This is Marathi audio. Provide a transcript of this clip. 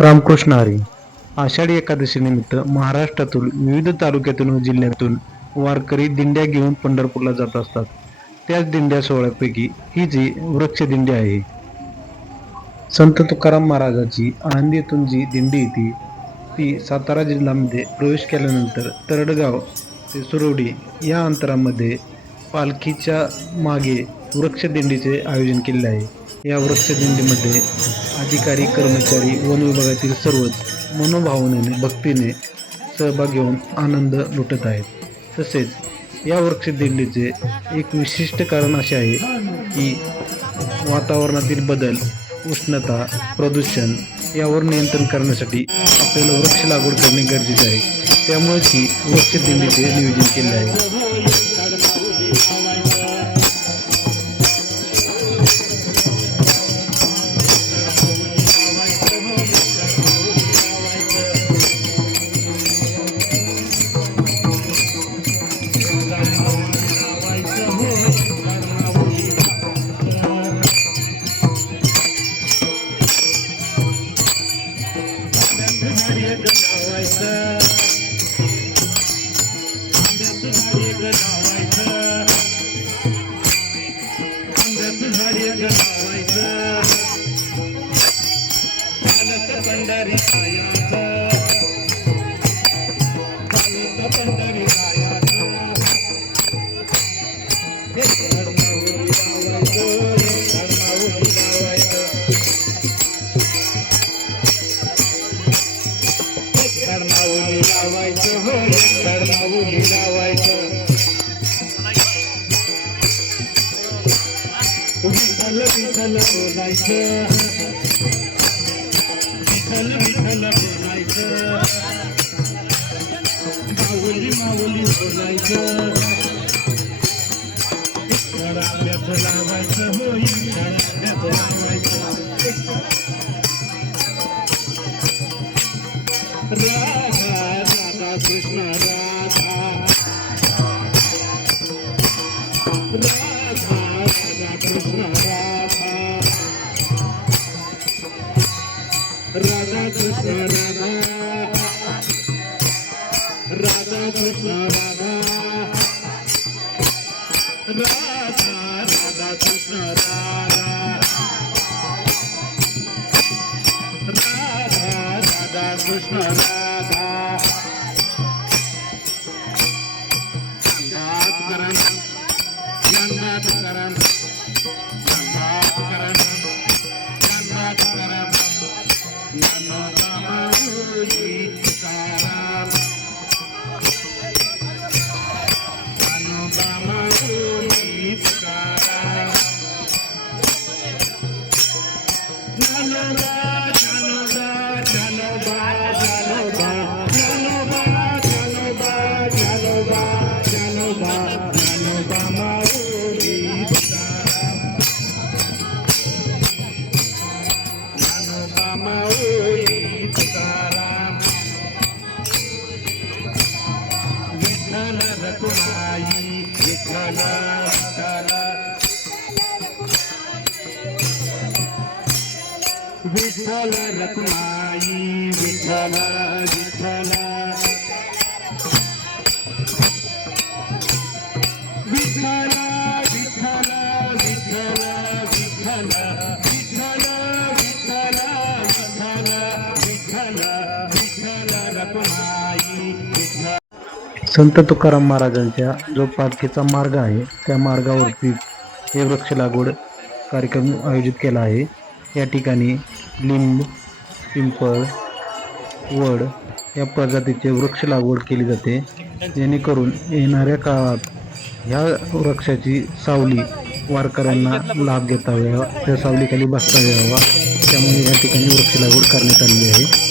रामकृष्ण हरी. आषाढी एकादशीनिमित्त महाराष्ट्रातील विविध तालुक्यातून व जिल्ह्यातून वारकरी दिंड्या घेऊन पंढरपूरला जात असतात. त्याच दिंड्या सोहळ्यापैकी ही जी वृक्ष दिंडी आहे. संत तुकाराम महाराजांची आळंदी येथून जी दिंडी येते ती सातारा जिल्ह्यामध्ये प्रवेश केल्यानंतर तरडगाव ते सुरवडी या अंतरामध्ये पालखीच्या मागे वृक्ष दिंडीचे आयोजन केले आहे. या वृक्ष दिंडीमध्ये अधिकारी, कर्मचारी, वन विभागातील सर्वच मनोभावनेने, भक्तीने सहभाग घेऊन आनंद लुटत आहेत. तसेच या वृक्ष दिंडीचे एक विशिष्ट कारण असे आहे की वातावरणातील बदल, उष्णता, प्रदूषण यावर नियंत्रण करण्यासाठी आपल्याला वृक्ष लागवड करणे गरजेचे आहे. त्यामुळेच ही वृक्ष दिंडीचे नियोजन केले आहे. विठ्ठल विठ्ठल बोलायचं, विठ्ठल विठ्ठल बोलायचं, माऊली माऊली बोलायचं, शराब्यात लावायचं, होई शराब्यात लावायचं. Radha Radha Krishna Radha, Radha Radha Krishna Radha, Radha Krishna Radha, Radha Krishna Radha, Radha Radha Krishna Radha, Radha Radha Krishna Radha. Nandatkaram, Nandatkaram, Nandatkaram, Nanotamauli Karam, Nanotamauli Karam, Nanoba, Nanoba, Nanoba, Nanoba, Nanoba, Nanoba, Nanoba, Nanoba, Nanoba Mauli Karam, Nanoba Mauli Karam. Vitthal Rakhumai, Vitthal Vitthal, Vitthal Rakhumai, Vitthal Vitthal, Vitthal Vitthal, Vitthal Vitthal, Vitthal Vitthal, Vitthal Vitthal, Vitthal Rakhumai, Vitthal. संत तुकाराम महाराजांच्या जो पालखीचा मार्ग आहे त्या मार्गावरती हे वृक्ष लागवड कार्यक्रम आयोजित केला आहे. या ठिकाणी लिंब, पिंपळ, वड या प्रजातीचे वृक्ष लागवड केली जाते, जेणेकरून येणाऱ्या काळात ह्या वृक्षाची सावली वारकऱ्यांना लाभ घेता यावा, त्या सावलीखाली बसता यावा, त्यामुळे या ठिकाणी वृक्ष लागवड करण्यात आलेली आहे.